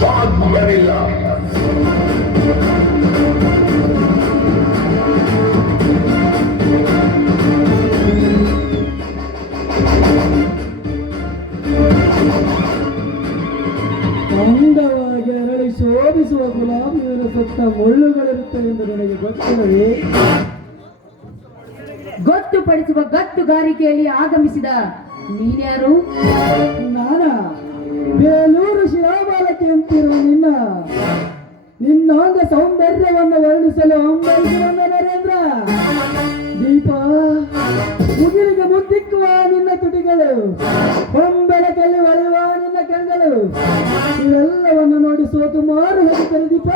ಸಾಧ್ಯವಿಲ್ಲ. ಅಂದವಾಗಿ ಅರಳಿ ಶೋಭಿಸುವ ಗುಲಾಬಿಯವರ ಸುತ್ತ ಮುಳ್ಳುಗಳಿರುತ್ತವೆ ಎಂದು ನನಗೆ ಗೊತ್ತಿಲ್ಲವೇ? ಗೊತ್ತುಪಡಿಸುವ ಗತ್ತುಗಾರಿಕೆಯಲ್ಲಿ ಆಗಮಿಸಿದ ನೀನ್ಯಾರು? ನಾನ ಬೇಲೂರು ಶಿಲಾಬಾಲಕ್ಕೆ ಅಂತಿರುವ ನಿನ್ನಾಂಗ ಸೌಂದರ್ಯವನ್ನು ವರ್ಣಿಸಲು ಹಂಬಲಿಸಿದ ನರೇಂದ್ರ. ದೀಪ ಮುಗಿಲಿಗೆ ಮುದ್ದಿಕ್ಕುವ ನಿನ್ನ ತುಟಿಗಳು, ಹೊಂಬೆಳಕಲ್ಲಿ ಹೊಳೆಯುವ ನಿನ್ನ ಕಣ್ಗಳು, ಇವೆಲ್ಲವನ್ನು ನೋಡಿ ಸೋತು ಮಾರು ಹೋಗುತ್ತದೆ. ದೀಪ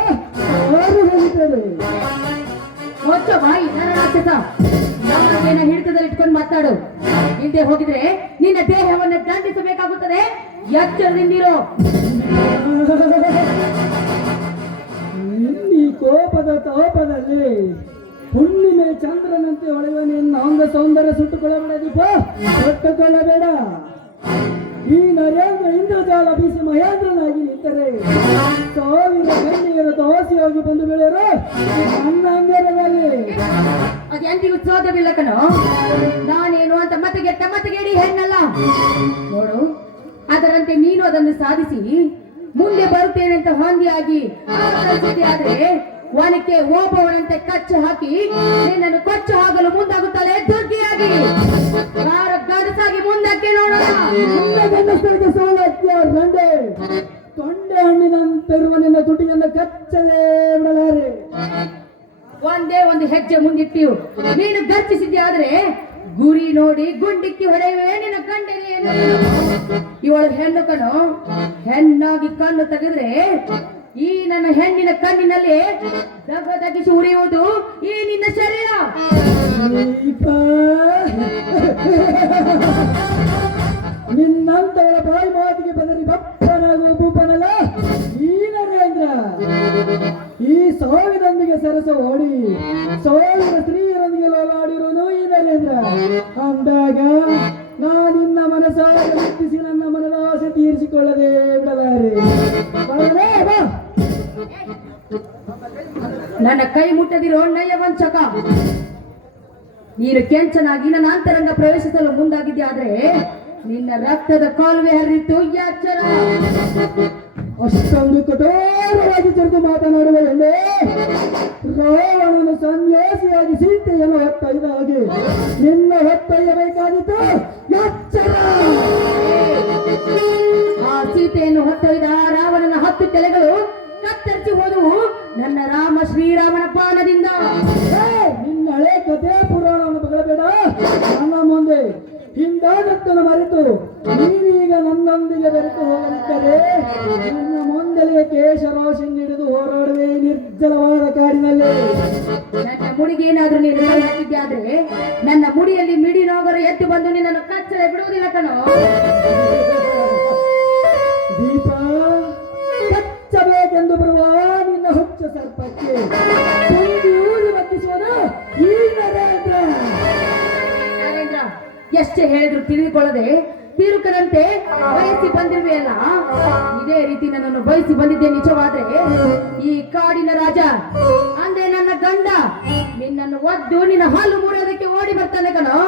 ಮಾರು ಹೋಗುತ್ತದೆ. ಮೊಚ್ಚ ಬಾಯಿ ನನ್ನ ರಾಕ್ಷಸ, ನಮ್ಮನ್ನ ಹಿಡಿತದಲ್ಲಿ ಇಟ್ಕೊಂಡು ಮಾತಾಡು. ಹಿಂದೆ ಹೋಗಿದ್ರೆ ನಿನ್ನ ದೇಹವನ್ನು ದಂಡಿಸಬೇಕಾಗುತ್ತದೆ. ಎಚ್ಚರದಿಂದಿರೋ. ಈ ಕೋಪದ ತಾಪದಲ್ಲಿ ಹುಣ್ಣಿಮೆ ಚಂದ್ರನಂತೆ ಹೊಳೆಯುವ ನಿನ್ನ ಅಂಗ ಸೌಂದರ್ಯ ಸುಟ್ಟುಕೊಳ್ಳಬೇಡ. ದೀಪ ಸುಟ್ಟುಕೊಳ್ಳಬೇಡ. ಈ ನರೇಂದ್ರ ಇಂದ್ರಜಾಲ ಬೀಸಿ ಮಹೇಂದ್ರನಾಗಿ ನಿಂತರೆ ಸಾವಿರ ಕನ್ಯೆಯರು ದೋಸೆಯಾಗಿ ಬಂದು ಬೆಳೆಯರು ನನ್ನ ಅಂಗರದಲ್ಲಿ. ಅದೆಂದಿಗೂ ಸಾಧ್ಯವಿಲ್ಲ ಕಣೋ. ನಾನೇನು ಅಂತ ಮತಗೇಡಿ ಹೆಣ್ಣಲ್ಲ ನೋಡು. ಅದರಂತೆ ನೀನು ಅದನ್ನು ಸಾಧಿಸಿ ಮುಂದೆ ಬರುತ್ತೇನೆ ಅಂತ ಹೊಂದಿಯಾಗಿ ಆದ್ರೆ ಒನಕ್ಕೆ ಓಬವನಂತೆ ಕಚ್ಚು ಹಾಕಿ ನಿನ್ನನ್ನು ಕೊಚ್ಚು ಹಾಕಲು ಮುಂದಾಗುತ್ತಾಳೆ ದುರ್ಗಿಯಾಗಿ. ಗಡಸಾಗಿ ಮುಂದಕ್ಕೆ ನೋಡೋಣ. ತೊಂಡೆ ಹಣ್ಣಿನಂತಿರುವ ನಿನ್ನ ತುಟಿಯನ್ನು ಕಚ್ಚಲೇ ಬಿಡಲಾರೆ. ಒಂದೇ ಒಂದು ಹೆಜ್ಜೆ ಮುಂದಿಟ್ಟು ನೀನು ಗರ್ಜಿಸಿದ್ದೆ ಆದ್ರೆ ಗುರಿ ನೋಡಿ ಗುಂಡಿಕ್ಕಿ ಹೊಡೆಯುವೆ ನಿನ್ನ ಗಂಡನೇ. ಇವಳು ಹೆಣ್ಣು ಕಣು. ಹೆಣ್ಣಾಗಿ ಕಣ್ಣು ತೆಗೆದ್ರೆ ಈ ನನ್ನ ಹೆಣ್ಣಿನ ಕಣ್ಣಿನಲ್ಲಿ ದಗದಗಿಸಿ ಉರಿಯುವುದು ಈ ನಿನ್ನ ಶರೀರ. ನಿನ್ನಂತವರ ಬಾಯಿ ಮಾತಿಗೆ ಬದಲಿ ಬಪ್ಪನಾಗುವ ಭೂಪನಲ್ಲ ಈ ನರೇಂದ್ರ. ಈ ಸಾವಿರೊಂದಿಗೆ ಸರಸ ಓಡಿ ಸಾವಿರ ಸ್ತ್ರೀಯರೊಂದಿಗೆ ಲೋಲಾಡಿರೋನು ಈ ನರೇಂದ್ರ. ಅಂದಾಗ ನಾನಿನ್ನ ಮನಸಾಗ ಮೆಚ್ಚಿಸಿ ನನ್ನ ಮನದ ಆಸೆ ತೀರಿಸಿಕೊಳ್ಳದೆ ಬಿಡಲಾರೆ. ನನ್ನ ಕೈ ಮುಟ್ಟದಿರೋ ನಯ ವಂಚಕ. ನೀನು ಕೆಂಚನಾಗಿ ನನ್ನ ಅಂತರಂಗ ಪ್ರವೇಶಿಸಲು ಮುಂದಾಗಿದ್ದೆ ಆದ್ರೆ ನಿನ್ನ ರಕ್ತದ ಕಾಲುವೆ ಹರಿದಿತ್ತು. ಎಚ್ಚರ. ಅಷ್ಟೊಂದು ಕಠೋರವಾಗಿ ಚೆರೆದು ಮಾತನಾಡುವ ಎಣ್ಣೆ. ರಾವಣನು ಸನ್ಯಾಸಿಯಾಗಿ ಸೀತೆಯನ್ನು ಹೊತ್ತೊಯ್ದ ಹಾಗೆ ನಿನ್ನ ಹೊತ್ತೊಯ್ಯಬೇಕಾದಿತ್ತು. ಎಚ್ಚರ. ಆ ಸೀತೆಯನ್ನು ಹೊತ್ತೊಯ್ದ ರಾವಣನ 10 ತಲೆಗಳು ಕತ್ತರಿಸಿ ಹೋದವು ನನ್ನ ರಾಮ ಶ್ರೀರಾಮನ ಪಾನದಿಂದ. ನಿನ್ನ ಹಳೆ ಕಥೆ ಪುರಾಣವನ್ನು ಬಗಳಬೇಡ ನನ್ನ ಮುಂದೆ. ಹಿಂದಾದತ್ತನ್ನು ಮರೆತು ನೀನೀಗ ನನ್ನೊಂದಿಗೆ ಬೆರೆತು ಹೋಗಲಿದ್ದರೆ ನಿನ್ನ ಮುಂದೆಲೆಯ ಕೇಶರಾಶಿ ಹಿಡಿದು ಹೋರಾಡುವೆ ನಿರ್ಜಲವಾದ ಕಾಡಿನಲ್ಲಿ. ನನ್ನ ಮುಡಿಗೆ ಏನಾದ್ರೂ ನೀನು ಕೈ ಹಾಕಿದ್ದೆ ಆದ್ರೆ ನನ್ನ ಮುಡಿಯಲ್ಲಿ ಮಿಡಿ ನೋಗರು ಎದ್ದು ಬಂದು ನಿನ್ನನ್ನು ಕಚ್ಚಲೆ ಬಿಡುವುದಿಲ್ಲ ಕಣೋ. ದೀಪ ಕಚ್ಚಬೇಕೆಂದು ಬರುವ ನಿನ್ನ ಹುಚ್ಚ ಸರ್ಪಕ್ಕೆ ಊರಿ ಬತ್ತಿಸುವುದು ಈ ನರೇಂದ್ರ. ಎಷ್ಟೇ ಹೇಳಿದ್ರು ತಿಳಿದುಕೊಳ್ಳದೆ ತಿರುಕನಂತೆ ಬಯಸಿ ಬಂದಿರುವೆಯಲ್ಲ. ಇದೇ ರೀತಿ ನನ್ನನ್ನು ಬಯಸಿ ಬಂದಿದ್ದೆ ನಿಜವಾದ್ರೆ ಈ ಕಾಡಿನ ರಾಜ ಅಂದ್ರೆ ನನ್ನ ಗಂಡ ನಿನ್ನನ್ನು ಒದ್ದು ನಿನ್ನ ಹಾಲು ಮುರಿಯೋದಕ್ಕೆ ಓಡಿ ಬರ್ತಾನೆ ಕಣೋ.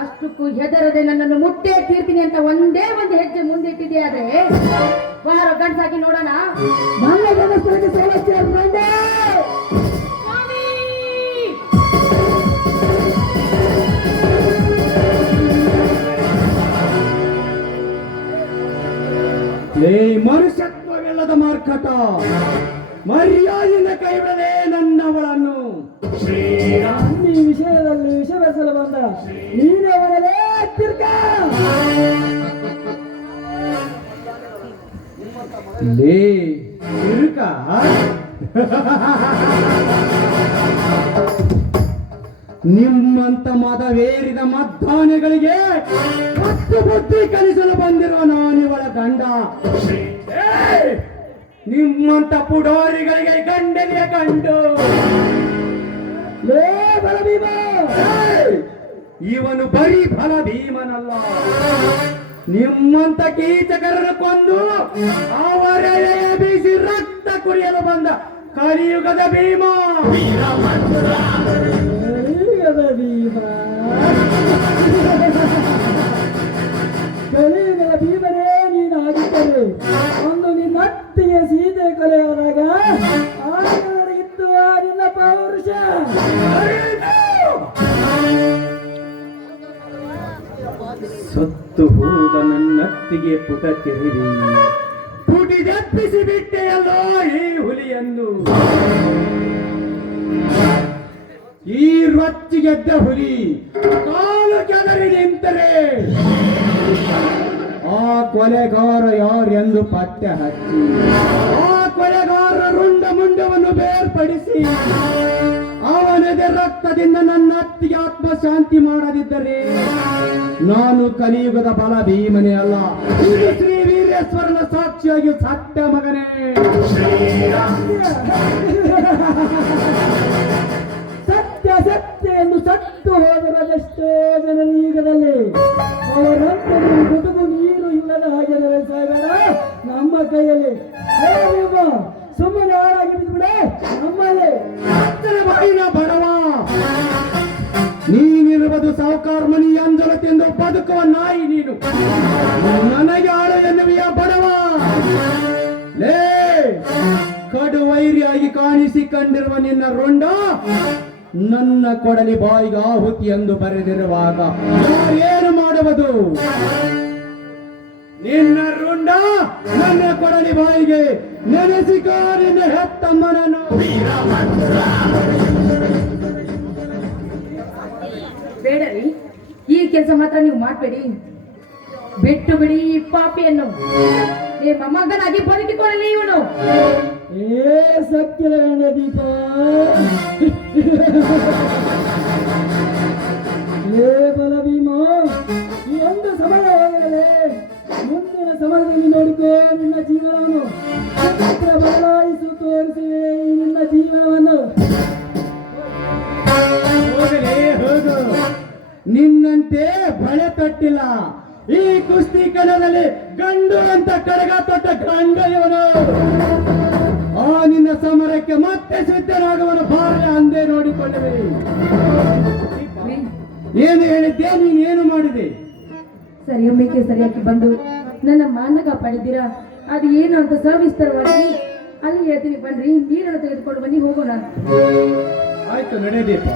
ಅಷ್ಟಕ್ಕೂ ಹೆದರದೆ ನನ್ನನ್ನು ಮುಟ್ಟೆ ತೀರ್ತೀನಿ ಅಂತ ಒಂದೇ ಒಂದು ಹೆಜ್ಜೆ ಮುಂದೆ ಇಟ್ಟಿದೆ ಆದ್ರೆ ಬಾರ ಗಂಡಸಾಗಿ ನೋಡೋಣ. ನನ್ನ ಗಣಸ್ಥರಿಗೆ ಸೌಲಭ್ಯ ಮನುಷ್ಯತ್ವವಿಲ್ಲದ ಮಾರ್ಕಟ. ಮರ್ಯಾದೆಯಿಂದ ಕೈ ಬಿಡದೆ ನನ್ನವಳನ್ನು. ಈ ವಿಷಯದಲ್ಲಿ ವಿಷ ಬೆಸಲು ಬಂದ ನೀನವರೇ ತಿರ್ಗ. ಲೇ ತಿರುಕ ನಿಮ್ಮಂತ ಮದವೇರಿದ ಮದ್ದಾನೆಗಳಿಗೆ ಹತ್ತು ಬುದ್ಧಿ ಕಲಿಸಲು ಬಂದಿರುವ ನಾನಿವಳ ಗಂಡ. ನಿಮ್ಮಂತ ಪುಡೋರಿಗಳಿಗೆ ಗಂಡನೆಯ ಗಂಡು. ಲೇ ಬಲಭೀಮ, ಇವನು ಬರೀ ಫಲಭೀಮನಲ್ಲ. ನಿಮ್ಮಂತ ಕೀಚಕರನ್ನು ಕೊಂದು ಅವರ ಕಲಿಯುಗದ ಭೀಮ ಕಲಿಯುಗದ ಭೀಮ ಕಲಿಯುಗದ ಭೀಮನೇ ನೀನು ಆಗಿದ್ದರೆ ಒಂದು ನಿನ್ನ ಅತ್ತಿಗೆ ಸೀತೆ ಕೊಲೆಯಾದಾಗ ಆಗ ಇತ್ತು ನಿನ್ನ ಪೌರುಷ. ಸತ್ತು ಹೋದ ನನ್ನತ್ತಿಗೆ ಪುಟ ತಿರುವಿ ಪುಟಿದಪ್ಪಿಸಿ ಬಿಟ್ಟೆಯಲ್ಲ ಈ ಹುಲಿಯನ್ನು. ಈ ರೊಚ್ಚಿಗೆದ್ದ ಹುಲಿ ಕಾಲು ಕೆದರಿ ನಿಂತರೆ ಆ ಕೊಲೆಗಾರ ಯಾರೆಂದು ಪತ್ತೆ ಹಚ್ಚಿ ಆ ಕೊಲೆಗಾರ ರುಂಡ ಮುಂಡವನ್ನು ಬೇರ್ಪಡಿಸಿ ಅವನದೇ ರಕ್ತದಿಂದ ನನ್ನ ಅತ್ತಿಗೆ ಆತ್ಮ ಶಾಂತಿ ಮಾಡದಿದ್ದರೆ ನಾನು ಕಲಿಯುಗದ ಬಲ ಭೀಮನೇ ಅಲ್ಲ, ಇದು ಶ್ರೀ ವೀರೇಶ್ವರನ ಸಾಕ್ಷಿಯಾಗಿ ಸತ್ಯ ಮಗನೇ. ಸತ್ಯ ಸತ್ಯ ಎಂದು ಸತ್ತು ಹೋದರದೆಷ್ಟೋ ಜನರ ಯುಗದಲ್ಲಿ ಅವರಂತರೂ ಗುಡುಗು ನೀರು ಇಲ್ಲದ ಹಾಗೆ ಸಾಗರ ನಮ್ಮ ಕೈಯಲ್ಲಿ. ಸುಮ್ಮನೆ ಹಾಳಾಗಿ ಬಿದ್ದುಬಿಡ ನಮ್ಮಲ್ಲಿ. ಹತ್ತರ ಬಾಯಿನ ಬಡವ, ನೀನಿರುವುದು ಸಾವುಕಾರ ಮನಿ ಅಂಜಲ ತಿಂದು ಬದುಕುವ ನಾಯಿ ನೀನು. ನನಗೆ ಆಳು ಎನ್ನುವಿಯ ಬಡವ. ಲೇ ಕಡು ವೈರಿಯಾಗಿ ಕಾಣಿಸಿಕೊಂಡಿರುವ ನಿನ್ನ ರುಂಡ ನನ್ನ ಕೊಡಲಿ ಬಾಯಿಗೆ ಆಹುತಿ ಎಂದು ಬರೆದಿರುವಾಗ ಯಾರೇನು ಮಾಡುವುದು? ನಿನ್ನ ರುಂಡ ನನ್ನ ಕೊಡಲಿ ಬಾಯಿಗೆ ನೆನೆಸಿಕೋ ನಿನ್ನ ಹೆತ್ತಮ್ಮನನ್ನು. ಬೇಡರಿ, ಈ ಕೆಲಸ ಮಾತ್ರ ನೀವು ಮಾಡಬೇಡಿ. ಬಿಟ್ಟು ಬಿಡಿ ಈ ಪಾಪಿಯನ್ನು. ನಿಮ್ಮ ಮಗನಾಗಿ ಬದುಕಿಕೊಳ್ಳಲಿ ಇವನು. ಏ ಸಕ್ಕಿಲ ದೀಪ, ಏ ಬಲ ಭೀಮ, ಈ ಒಂದು ಸಮಯವಾಗಲೇ ಮುಂದಿನ ಸಮಯದಲ್ಲಿ ನೋಡಿಕೋ ನಿನ್ನ ಜೀವನವನ್ನು. ಚಿತ್ರ ಬದಲಾಯಿಸು ತೋರಿಸುವೆ ಈ ನಿನ್ನ ಜೀವನವನ್ನು. ಹೋಗಲೇ ಹೋಗು, ನಿನ್ನಂತೆ ಬಳೆ ತೊಟ್ಟಿಲ್ಲ ಈ ಕುಸ್ತಿ ಕಣದಲ್ಲಿ ಗಂಡು ಅಂತ ಕಡಗ ತೊಟ್ಟ ಗಂಡ ಇವನು. ಆ ನಿನ್ನ ಸಮರಕ್ಕೆ ಮತ್ತೆ ಸಿದ್ಧನಾಗುವನು ಬಾರ ಅಂದೇ ನೋಡಿಕೊಂಡರೆ. ಏನು ಹೇಳಿದ್ದೆ, ನೀನೇನು ಮಾಡಿದೆ? ಸರಿಯೊಮ್ಮೆಗೆ ಸರಿಯಾಗಿ ಬಂದು ನನ್ನ ಮಾನ ಕಾಪಾಡಿದ್ದೀರಾ. ಅದು ಏನು ಅಂತ ಸವಿಸ್ತರವಾಗಿ ಅಲ್ಲಿ ಹೇಳ್ತೀನಿ. ಬನ್ರಿ, ನೀರನ್ನು ತೆಗೆದುಕೊಂಡು ಬನ್ನಿ, ಹೋಗೋಣ. ಆಯ್ತು, ನಡೆಯಬೇಕು.